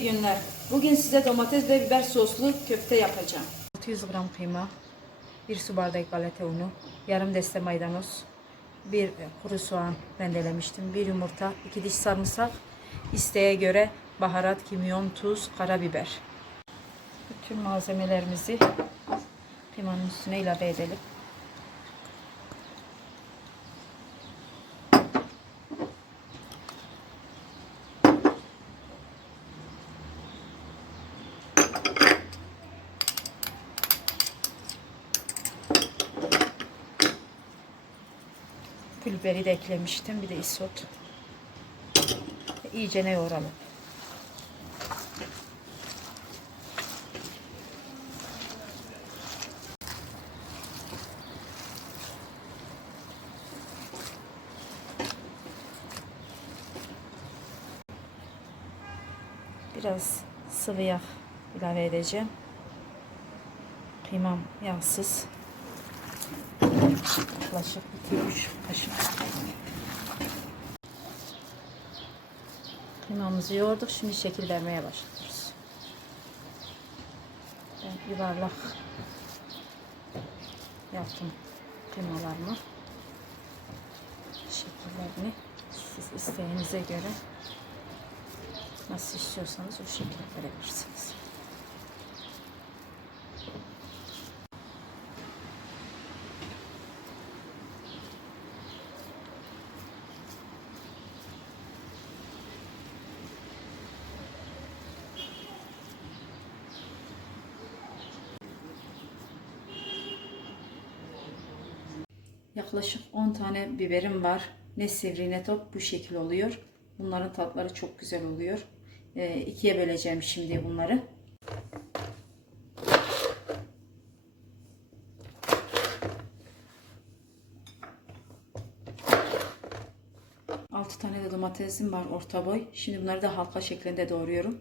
Günler. Bugün size domates ve biber soslu köfte yapacağım. 600 gram kıyma, 1 su bardağı galeta unu, yarım deste maydanoz, bir kuru soğan rendelemiştim, bir yumurta, iki diş sarımsak, isteğe göre baharat, kimyon, tuz, karabiber. Bütün malzemelerimizi kıymanın üstüne ilave edelim. Pul de eklemiştim. Bir de isot. İyice ne yoğuralım. Biraz sıvı yağ ilave edeceğim. Kıymam yağsız. Yaklaşık 2-3 kaşık. Kıymamızı yoğurduk. Şimdi şekil vermeye başlıyoruz. Ben yuvarlak yaptım kıymalarımı. Şekillerini siz isteğinize göre nasıl istiyorsanız o şekilde verebilirsiniz. Yaklaşık 10 tane biberim var. Ne sivri ne top bu şekil oluyor. Bunların tatları çok güzel oluyor. Ee, ikiye böleceğim şimdi bunları. Altı tane de domatesim var orta boy. Şimdi bunları da halka şeklinde doğruyorum.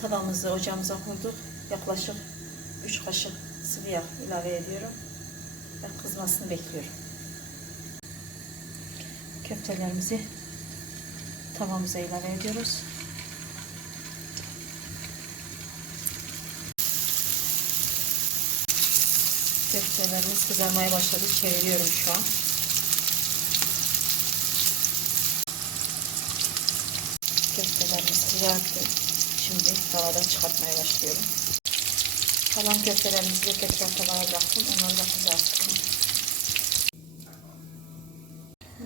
Tavamızı ocağımıza koyduk. Yaklaşık 3 kaşık sıvı yağ ilave ediyorum. Ve kızmasını bekliyorum. Köftelerimizi tavamıza ilave ediyoruz. Köftelerimiz kızarmaya başladı. Çeviriyorum şu an. Köftelerimiz kızarttı. Şimdi tavadan çıkartmaya başlıyorum. Kalan köftelerimizi de tekrar tavaya bıraktım. Onları da kızarttım.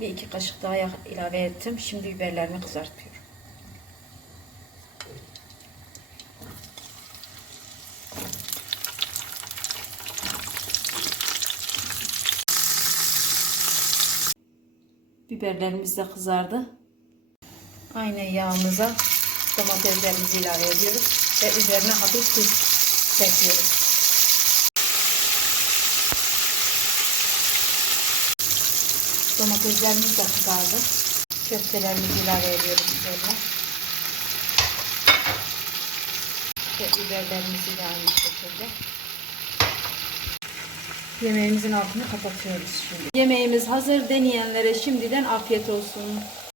Bir iki kaşık daha ilave ettim. Şimdi biberlerimi kızartıyorum. Biberlerimiz de kızardı. Aynı yağımıza domateslerimizi ilave ediyoruz ve üzerine hafif tuz ekliyoruz. Domateslerimiz de kızardı. Köftelerimizi ilave ediyoruz üzerine. Ve biberlerimizi de aynı şekilde. Yemeğimizin altını kapatıyoruz şimdi. Yemeğimiz hazır. Deneyenlere şimdiden afiyet olsun.